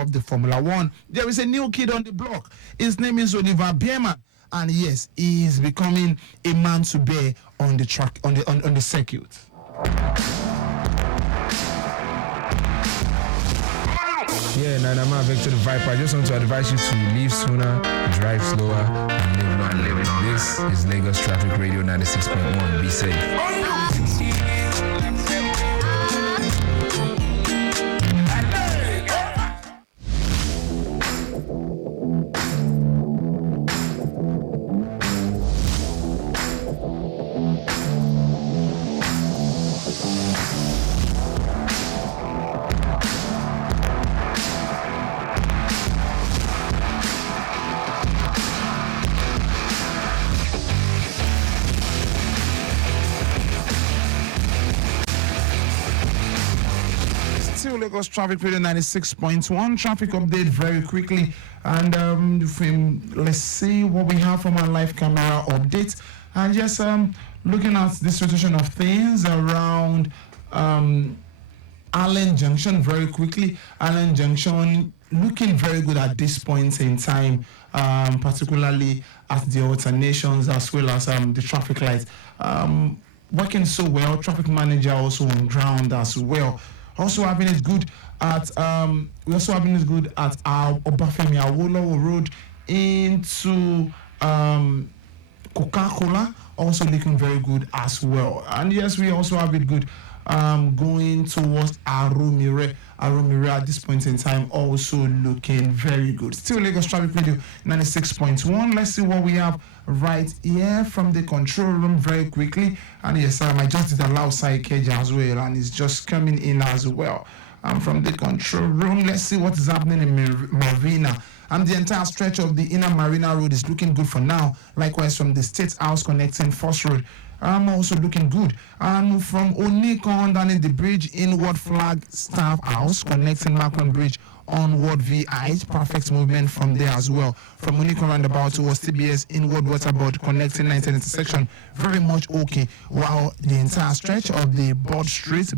of the Formula One. There is a new kid on the block. His name is Olujimi, and yes, he is becoming a man to bear on the track, on the circuit. Yeah, Nanama Victor the Viper. I just want to advise you to leave sooner, drive slower, and live long. This is Lagos Traffic Radio 96.1. Be safe. Still Lagos Traffic Radio 96.1 traffic update very quickly, and let's see what we have from our live camera update, and just looking at the situation of things around Allen Junction very quickly. Allen Junction looking very good at this point in time, particularly at the alternations as well as the traffic lights working so well. Traffic manager also on ground as well. Also having it good at we're also having it good at our Obafemi Awolowo Road into Coca-Cola, also looking very good as well. And yes, we also have it good going towards Arumire at this point in time, also looking very good. Still Lagos Traffic Radio 96.1. Let's see what we have right here from the control room very quickly. And yes, I just did allow Saikeja as well, and it's just coming in as well. From the control room, let's see what is happening in Marina. And the entire stretch of the inner Marina Road is looking good for now. Likewise, from the State House connecting Force Road, also looking good. From Onikon down in the bridge, inward flag staff house connecting Macron Bridge, onward VI, perfect movement from there as well. From Onikon roundabout towards TBS, inward waterboard connecting 19th intersection, very much okay. While the entire stretch of the Broad Street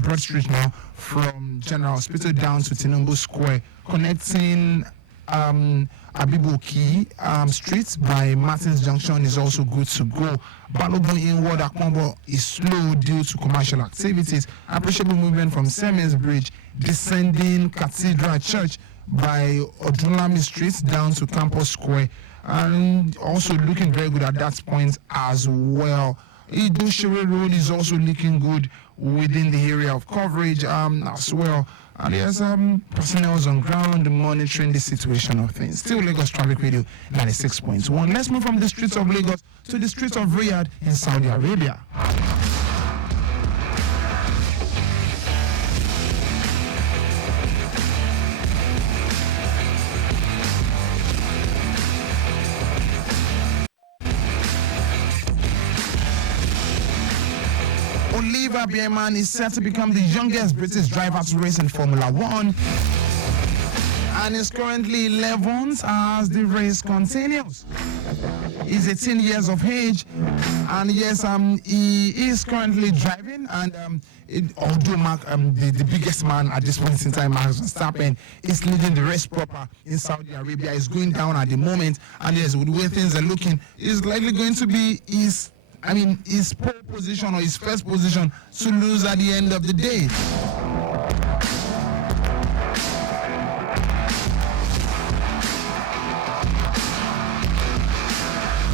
now, from General Hospital down to Tinubu Square, connecting Abiboki Street by Martins Junction is also good to go. Balogun inward Akwambo is slow due to commercial activities. Appreciable movement from Siemens Bridge, descending Cathedral Church by Odunlami Street down to Campus Square, and also looking very good at that point as well. Idoshere Road is also looking good within the area of coverage as well. And there's personnel on ground monitoring the situation of things. Still Lagos Traffic Radio 96.1. Let's move from the streets of Lagos to the streets of Riyadh in Saudi Arabia. Oliver Bierman is set to become the youngest British driver to race in Formula One, and is currently 11th as the race continues. He's 18 years of age, and yes, he is currently driving, and although the biggest man at this point in time, Max Verstappen, is leading the race proper in Saudi Arabia, is going down at the moment, and yes, with the way things are looking, is likely going to be his pole position or his first position to lose at the end of the day.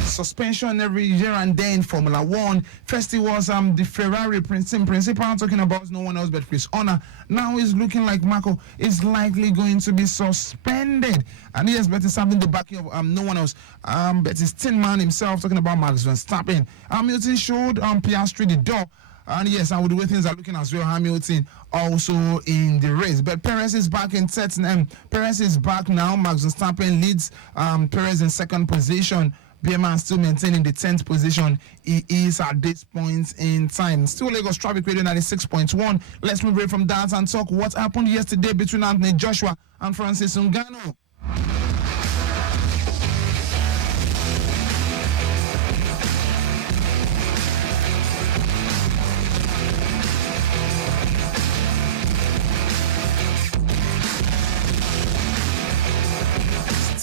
Suspension every year and then in Formula One. First it was the Ferrari principal talking about no one else but Chris Horner. Now it's looking like Marco is likely going to be suspended. And yes, but it's having the backing of no one else. But it's Tin Man himself talking about Max Verstappen. Hamilton showed Piastri the door. And yes, and with the way things are looking as well, Hamilton also in the race. But Perez is back in third. Perez is back now. Max Verstappen leads Perez in second position. Bierman still maintaining the 10th position. He is at this point in time. Still Lagos Traffic Radio 96.1. Let's move away from that and talk what happened yesterday between Anthony Joshua and Francis Ngannou.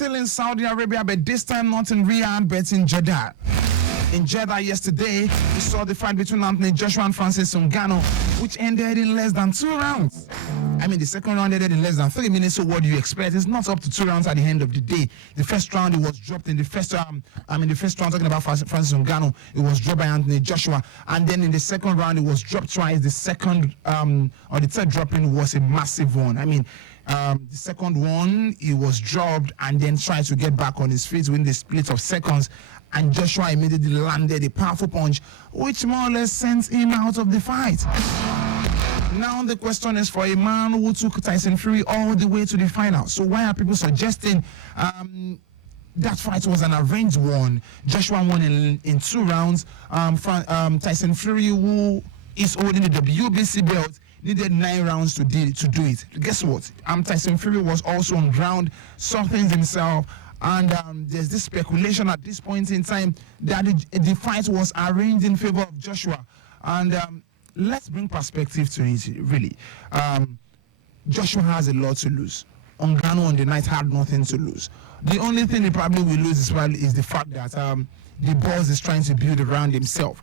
still in Saudi Arabia, but this time not in Riyadh, but in Jeddah. In Jeddah yesterday, we saw the fight between Anthony Joshua and Francis Ngannou, which ended in less than 2 rounds. I mean, the second round ended in less than 3 minutes, so what do you expect? It's not up to 2 rounds at the end of the day. The first round, it was dropped in the first round, talking about Francis Ngannou, it was dropped by Anthony Joshua. And then in the second round, it was dropped twice. The second, or the third dropping was a massive one. I mean, the second one, he was dropped and then tried to get back on his feet within the split of seconds. And Joshua immediately landed a powerful punch, which more or less sent him out of the fight. Now the question is for a man who took Tyson Fury all the way to the final. So why are people suggesting that fight was an arranged one? Joshua won in 2 rounds. Tyson Fury, who is holding the WBC belt, needed 9 rounds to do it. Guess what? Tyson Fury was also on ground, saw things himself. And there's this speculation at this point in time that the fight was arranged in favor of Joshua. And let's bring perspective to it, really. Joshua has a lot to lose. Ngannou on the night had nothing to lose. The only thing he probably will lose is the fact that the boss is trying to build around himself.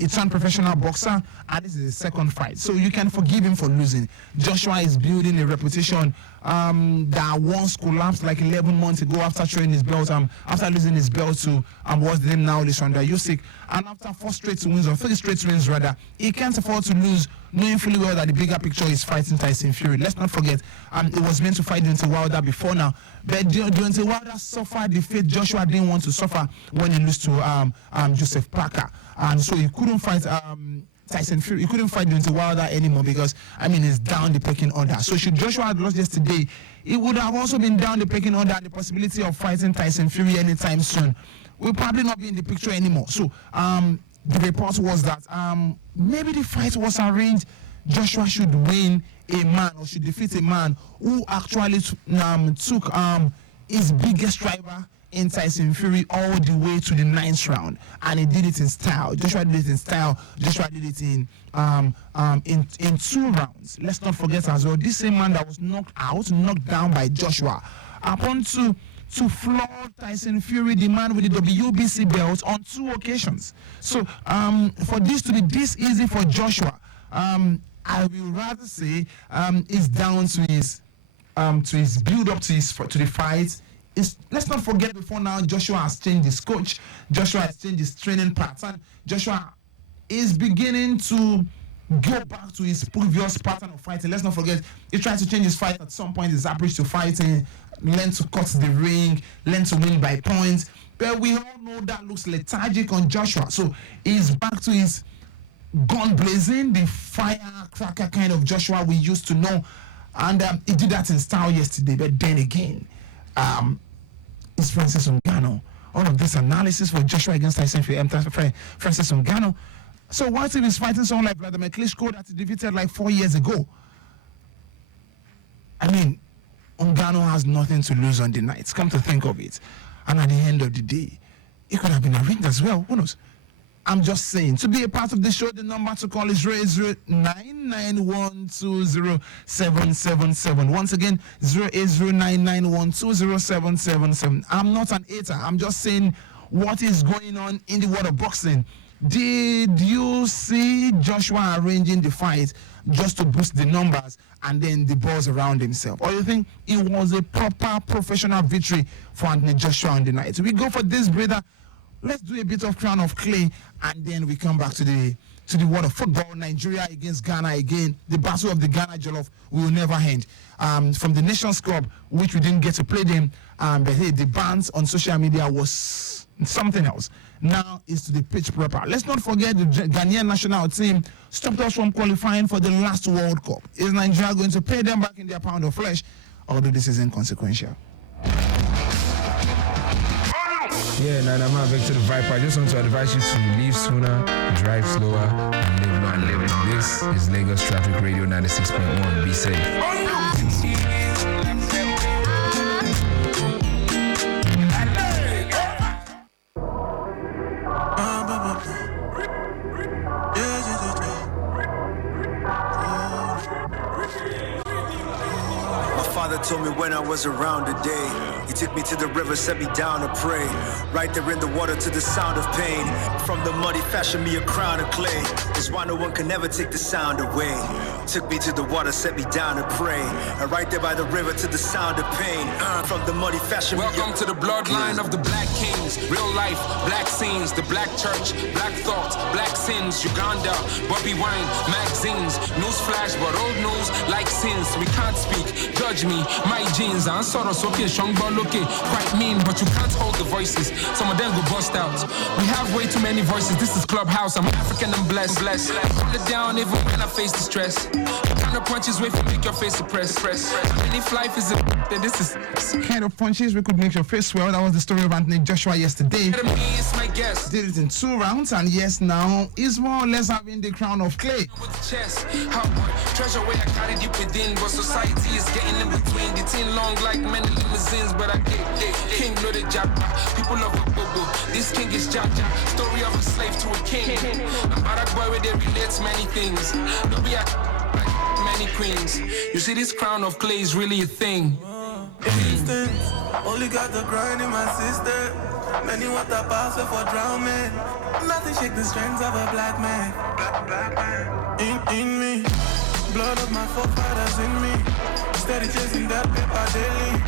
It's an professional boxer, and this is his second fight, so you can forgive him for losing. Joshua is building a reputation that once collapsed like 11 months ago after throwing his belt, after losing his belt to what's the name now, Alexander Usyk, and after 3 straight wins rather, he can't afford to lose, knowing fully well that the bigger picture is fighting Tyson Fury. Let's not forget, it was meant to fight Deontay Wilder before now, but Deontay Wilder suffered the fate Joshua didn't want to suffer when he lost to Joseph Parker. And so he couldn't fight Tyson Fury. He couldn't fight Deontay Wilder anymore because, he's down the pecking order. So should Joshua have lost yesterday, he would have also been down the pecking order, and the possibility of fighting Tyson Fury anytime soon will probably not be in the picture anymore. So the report was that maybe the fight was arranged. Joshua should win a man, or should defeat a man who actually took his biggest rival in Tyson Fury all the way to the 9th round, and he did it in style. Joshua did it in style. Joshua did it in 2 rounds. Let's not forget as well, this same man that was knocked down by Joshua, upon to floor Tyson Fury, the man with the WBC belt, on 2 occasions. So for this to be this easy for Joshua, I will rather say it's down to his build up to the fight. Let's not forget, before now, Joshua has changed his coach. Joshua has changed his training pattern. Joshua is beginning to go back to his previous pattern of fighting. Let's not forget, he tried to change his fight at some point, his approach to fighting, learn to cut the ring, learn to win by points. But we all know that looks lethargic on Joshua. So he's back to his gun blazing, the firecracker kind of Joshua we used to know. And he did that in style yesterday. But then again, it's Francis Ngannou. All of this analysis for Joshua against Tyson Fury, Francis Ngannou. So what if he's fighting someone like Vladimir Klitschko that he defeated like 4 years ago? Ngannou has nothing to lose on the night. Come to think of it. And at the end of the day, it could have been arranged as well. Who knows? I'm just saying, to be a part of the show, the number to call is 08099120777. Once again, 08099120777. I'm not an hater. I'm just saying what is going on in the world of boxing. Did you see Joshua arranging the fight just to boost the numbers and then the buzz around himself? Or you think it was a proper professional victory for Anthony Joshua on the night? We go for this, brother. Let's do a bit of crown of clay, and then we come back to the world of football. Nigeria against Ghana again. The battle of the Ghana Jollof will never end. From the Nations Cup, which we didn't get to play them, but hey, the bans on social media was something else. Now it's to the pitch proper. Let's not forget the Ghanaian national team stopped us from qualifying for the last World Cup. Is Nigeria going to pay them back in their pound of flesh, although this is inconsequential? Yeah, Nana Man, back to the Viper. I just want to advise you to leave sooner, drive slower, and live long. This is Lagos Traffic Radio 96.1. Be safe. father told me when I was around today. He took me to the river, set me down to pray. Right there in the water to the sound of pain. From the mud he fashioned me a crown of clay. That's why no one can ever take the sound away. Took me to the water, set me down to pray. And right there by the river to the sound of pain. From the mud he fashioned me a... Welcome to the bloodline of the black kings. Real life, black scenes, the black church, black thoughts, black sins, Uganda, Bobby Wine, magazines, news flash, but old news like sins. We can't speak, judge me, my jeans. I'm sort of okay, okay, quite mean, but you can't hold the voices. Some of them go bust out. We have way too many voices. This is Clubhouse. I'm African and blessed. Hold it down even when I face the stress. Kind of punches way for make your face suppress. And if life is a then this is kind of punches we could make your face swell. That was the story of Anthony Joshua yesterday. It's my guess. Did it in 2 rounds, and yes, now is more or less having the crown of clay. With the chest, how treasure where I carried deep within, but society is getting in between. The tin long like many limousines, but I get king know the job. People love a bobo. This king is Jaja. Story of a slave to a king. I'm Barack boy where they relate many things. No be like many queens. You see, this crown of clay is really a thing. Only got the grind in my system. Many want the pass for drowning. Nothing shake the strength of a black man. Black man. In me. Blood of my forefathers in me. Steady chasing that paper daily.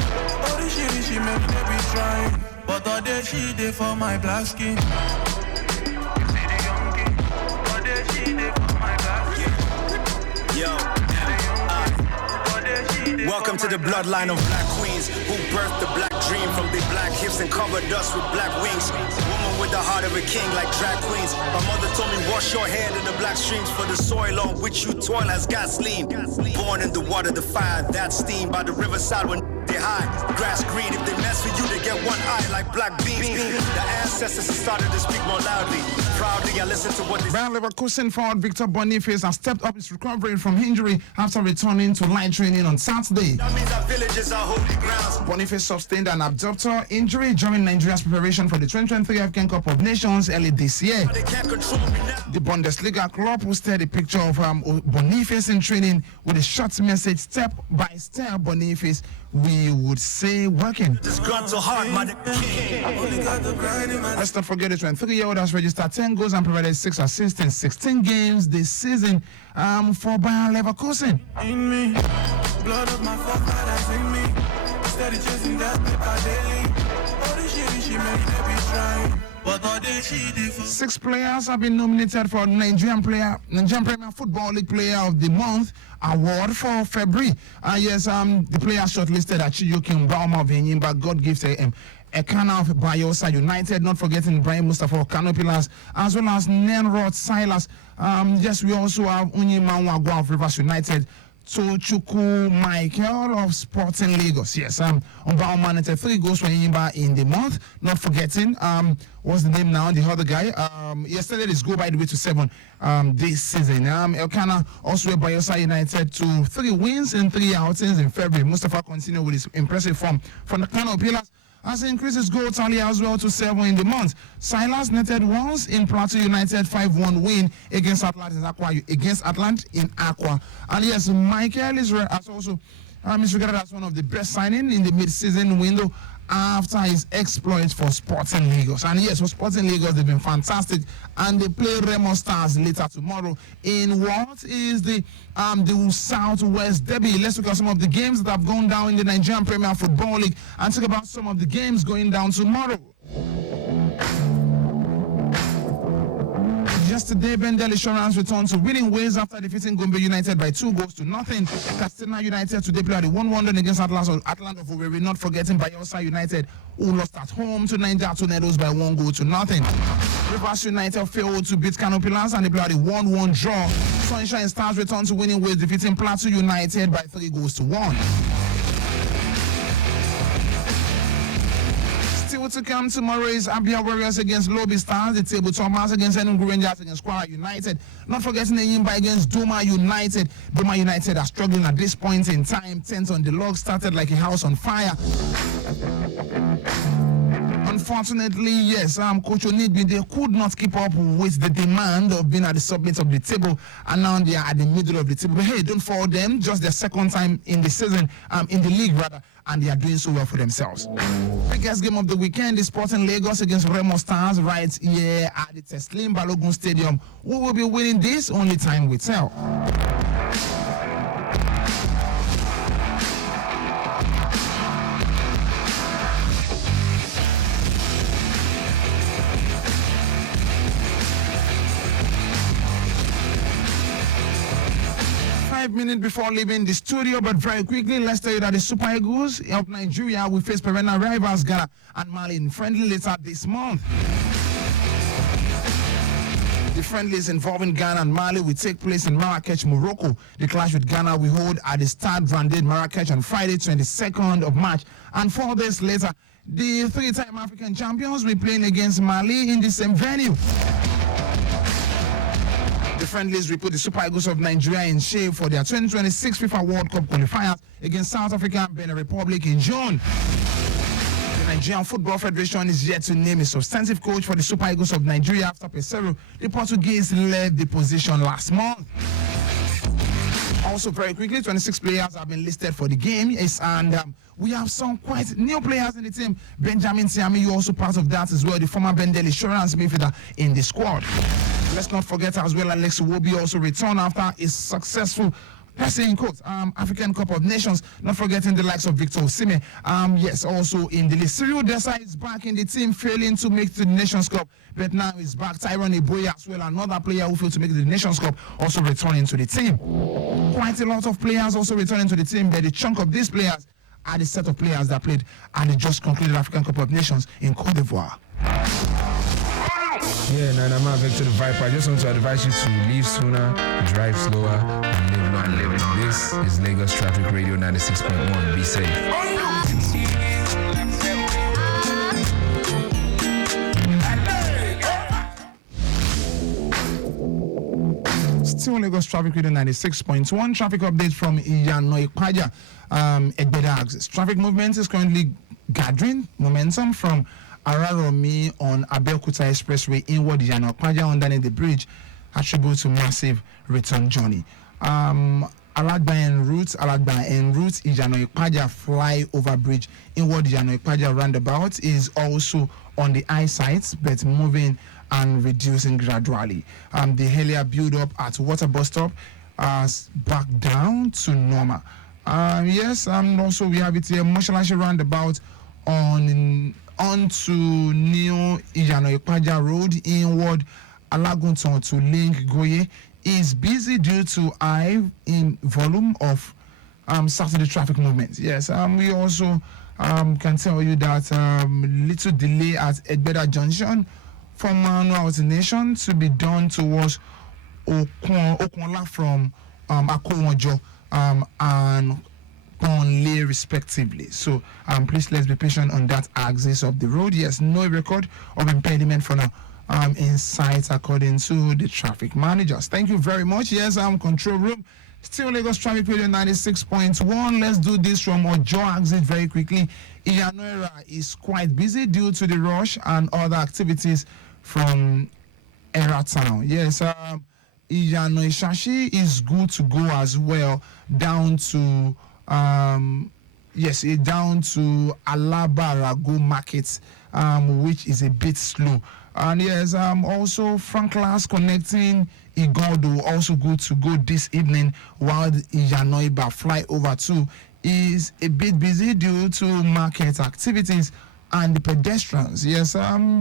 All this shit she make me be trying. But all day she did for my black skin. You see the young king. All day she did for my black skin. Yo. Welcome to the bloodline of black queens who birthed the black dream from their black hips and covered us with black wings. Woman with the heart of a king like drag queens. My mother told me wash your head in the black streams, for the soil on which you toil has gasoline. Born in the water, the fire, that steam by the riverside when they high. Grass green, if they mess with you, they get one eye like black beans. The ancestors started to speak more loudly. Proudly, I listen to what they... Bayer Leverkusen forward Victor Boniface has stepped up his recovery from injury after returning to light training on Saturday. That means our villages are holy grounds. Boniface sustained an abductor injury during Nigeria's preparation for the 2023 African Cup of Nations early this year. They can't control me now. The Bundesliga club posted a picture of Boniface in training with a short message, step by step. Boniface, we would say, working. Disgruntled heart, my king. Only got the grind in my... Let's not forget the 23-year-old has registered 10 goals and provided 6 assists in 16 games this season for Bayer Leverkusen. In me, blood of my forefathers in me. Steady chasing that paper daily. All this shit she make me be trying. But all day she did for... 6 players have been nominated for Nigerian Premier Football League Player of the Month award for February. Yes, the players shortlisted are Chiyoki Mbauma of Enyimba, God gives Ekana of Bayelsa United, not forgetting Ibrahim Mustafa of Kano Pillars, as well as Nenrod Silas. Yes, we also have Unyiman Wagwa of Rivers United, Tochukwu Michael of Sporting Lagos. Yes, Mbauma netted 3 goals for Enyimba in the month. Not forgetting, what's the name now? The other guy. Yesterday, let's go by the way to 7 this season. Elkana also at Bayelsa United to 3 wins and 3 outings in February. Mustafa continued with his impressive form from the Kano Pillars as he increased his goal tally as well to 7 in the month. Silas netted once in Plateau United 5-1 win against Atlanta in Aqua. And yes, Michael is also is regarded as one of the best signing in the mid-season window after his exploits for Sporting Lagos. And yes, for Sporting Lagos, they've been fantastic, and they play Remo Stars later tomorrow in what is the Southwest Derby. Let's look at some of the games that have gone down in the Nigerian Premier Football League and talk about some of the games going down tomorrow. Yesterday, Bendel Insurance returned to winning ways after defeating Gombe United by 2-0. Katsina United today played at 1-1 against Atlanta of Owerri, not forgetting Bayelsa United, who lost at home to Niger Tornadoes by 1-0. Rivers United failed to beat Kano Pillars and they played a 1-1 draw. Sunshine Stars returned to winning ways, defeating Plateau United by 3-1. To come tomorrow is Abia Warriors against Lobby Stars, the Table Thomas against Enugu Rangers against Kwara United. Not forgetting Enyimba against Doma United. Doma United are struggling at this point in time. 10th on the log, started like a house on fire. On unfortunately, yes, Coach Onigbi, they could not keep up with the demand of being at the summit of the table, and now they are at the middle of the table. But hey, don't follow them, just their second time in the season, in the league rather, and they are doing so well for themselves. Biggest game of the weekend is Sporting Lagos against Remo Stars right here at the Teslim Balogun Stadium. Who will be winning this? Only time will tell. 5 minutes before leaving the studio, but very quickly, let's tell you that the Super Eagles of Nigeria will face perennial rivals Ghana and Mali in friendly later this month. The friendlies involving Ghana and Mali will take place in Marrakech, Morocco. The clash with Ghana will hold at the Stade Vendée Marrakech on Friday, 22nd of March. And 4 days later, the three-time African champions will be playing against Mali in the same venue. The friendlies will put the Super Eagles of Nigeria in shape for their 2026 FIFA World Cup qualifiers against South Africa and Benin Republic in June. The Nigerian Football Federation is yet to name a substantive coach for the Super Eagles of Nigeria after Pesero, the Portuguese, left the position last month. Also, very quickly, 26 players have been listed for the game, and we have some quite new players in the team. Benjamin Tiami, you also part of that as well, the former Bendel Insurance midfielder in the squad. Let's not forget as well, Alex Iwobi also returned after his successful in quotes, African Cup of Nations, not forgetting the likes of Victor Osimhen. Yes, also in the list. Cyril Desai is back in the team, failing to make the Nations Cup, but now he's back. Tyrone Eboya as well, another player who failed to make the Nations Cup, also returning to the team. Quite a lot of players also returning to the team, but the chunk of these players are the set of players that played and the just concluded African Cup of Nations in Cote d'Ivoire. Yeah, Nana Victor the Viper. I just want to advise you to leave sooner, drive slower, and live longer. This is Lagos Traffic Radio 96.1. Be safe. Still Lagos Traffic Radio 96.1. Traffic update from Iyano Ikpaja. Egbedags. Traffic movement is currently gathering momentum from Araromi on Abeokuta Expressway inward Iyano Ikpaja underneath the bridge, attributable to massive return journey. Alagba en route, Iyano Ikpaja flyover bridge inward Iyano Ikpaja roundabout is also on the eyesight, but moving and reducing gradually. The earlier build-up at Water Bus Stop back down to normal. Yes, also we have it here, Moshalashi roundabout onto New Iyano Ikpaja Road inward Alagunton to link Goye is busy due to high in volume of Saturday traffic movements. Yes, we also can tell you that little delay at Egbeda Junction for manual alternation to be done towards Okunla from Akowojo and Conley respectively. So please let's be patient on that axis of the road. Yes, no record of impediment for now in sight according to the traffic managers. Thank you very much. Yes, control room. Still Lagos Traffic Radio 96.1. Let's do this from Ojo exit very quickly. Iyanoera is quite busy due to the rush and other activities from Era Town. Yes, Iyano Ishashi is good to go as well, down to down to Alaba Rago Market, which is a bit slow. And yes, also Frank Class connecting Igodo also good to go this evening, while the Iyanoiba flyover too is a bit busy due to market activities and the pedestrians. Yes,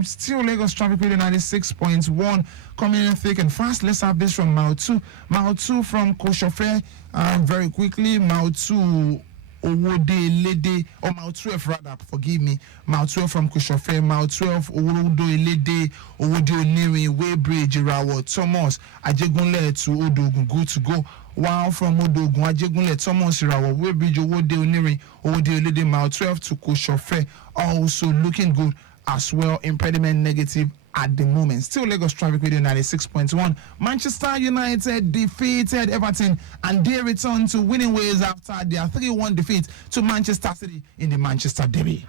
still Lagos Traffic Radio 96.1 coming in thick and fast. Let's have this from Mautu. Mautu from Koshofe. Very quickly, Mautu Owode Lede, or Mount 12 rather, forgive me. Mount 12 from Kushofe, Mount 12, Owode Lede, Owode Oniri, Weybridge, Irawo, Thomas, Ajegunle to Odogun, good to go. While from Odogun, Ajegunle, Thomas, Irawo, Weybridge, Owode Oniri, Owode Lede, Mount 12 to Kushofe, also looking good as well. Impediment negative at the moment. Still Lagos Traffic Radio 96.1. Manchester United defeated Everton and they return to winning ways after their 3-1 defeat to Manchester City in the Manchester Derby.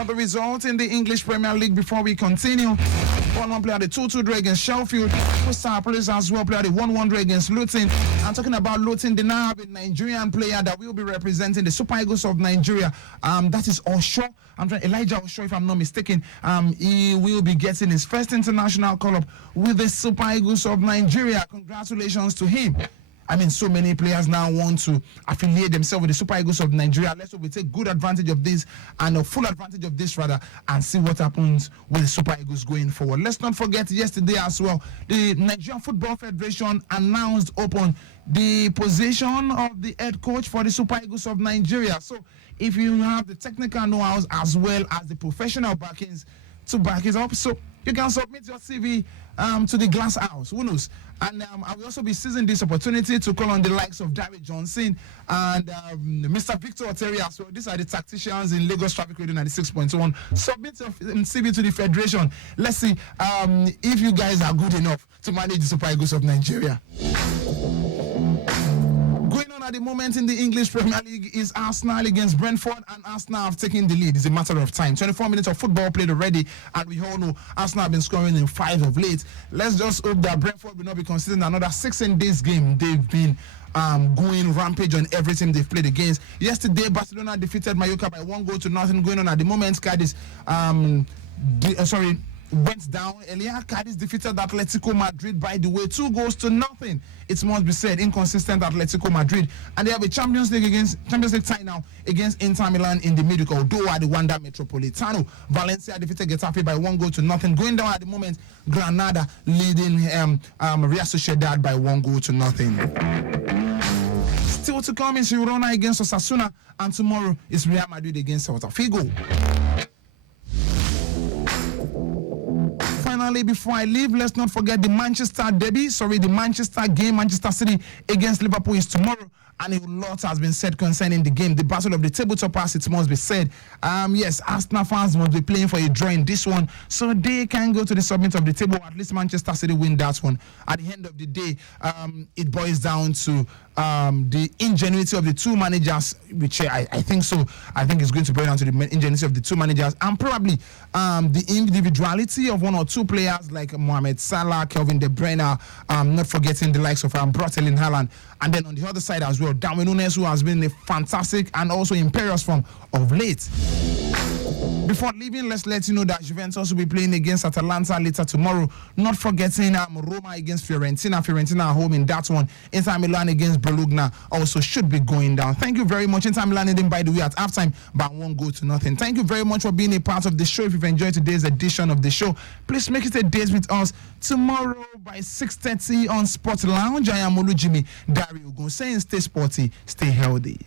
Other results in the English Premier League before we continue. 1-1 play at the 2-2 draw against Sheffield. Crystal Palace as well play at the 1-1 draw against Luton. I'm talking about Luton. They now have a Nigerian player that will be representing the Super Eagles of Nigeria. That is Osho. Elijah Osho, if I'm not mistaken. He will be getting his first international call-up with the Super Eagles of Nigeria. Congratulations to him. I mean, so many players now want to affiliate themselves with the Super Eagles of Nigeria. Let's hope we take good advantage of this and a full advantage of this rather and see what happens with the Super Eagles going forward. Let's not forget yesterday as well, the Nigerian Football Federation announced open the position of the head coach for the Super Eagles of Nigeria. So if you have the technical know-how as well as the professional backings to back it up, so you can submit your CV to the glass house. Who knows? And I will also be seizing this opportunity to call on the likes of David Johnson and Mr. Victor Oteri as well. These are the tacticians in Lagos Traffic Radio 96.1. Submit your CV to the Federation. Let's see if you guys are good enough to manage the Super Eagles of Nigeria. Going on at the moment in the English Premier League is Arsenal against Brentford, and Arsenal have taken the lead. It's a matter of time. 24 minutes of football played already, and we all know Arsenal have been scoring in 5 of late. Let's just hope that Brentford will not be considering another 6 in this game. They've been going rampage on every team they've played against. Yesterday, Barcelona defeated Mallorca by 1-0. Going on at the moment, Cadiz went down earlier. Cadiz defeated Atletico Madrid by the way 2-0. It must be said, inconsistent Atletico Madrid, and they have a Champions League tie now against Inter Milan in the midweek, although at the Wanda Metropolitano. Valencia defeated Getafe by 1-0. Going down at the moment, Granada leading Real Sociedad by 1-0. Still to come is Girona against Osasuna, and tomorrow is Real Madrid against Celta Vigo. Finally, before I leave, let's not forget the Manchester game. Manchester City against Liverpool is tomorrow, and a lot has been said concerning the game. The battle of the tabletoppers, it must be said. Yes, Arsenal fans must be playing for a draw in this one, so they can go to the summit of the table. At least Manchester City win that one. At the end of the day, it boils down to the ingenuity of the two managers, which I think so. I think it's going to boil down to the ingenuity of the two managers, and probably the individuality of one or two players like Mohamed Salah, Kevin De Bruyne, not forgetting the likes of Bratelin Haaland, and then on the other side as well, Darwin Núñez, who has been a fantastic and also imperious form of late. Before leaving, let's let you know that Juventus will be playing against Atalanta later tomorrow. Not forgetting Roma against Fiorentina. Fiorentina at home in that one. Inter Milan against Bologna also should be going down. Thank you very much. Inter Milan leading, by the way, at halftime by 1-0. Thank you very much for being a part of the show. If you've enjoyed today's edition of the show, please make it a date with us tomorrow by 6:30 on Sport Lounge. I am Olujimi, Ogun, saying stay sporty, stay healthy.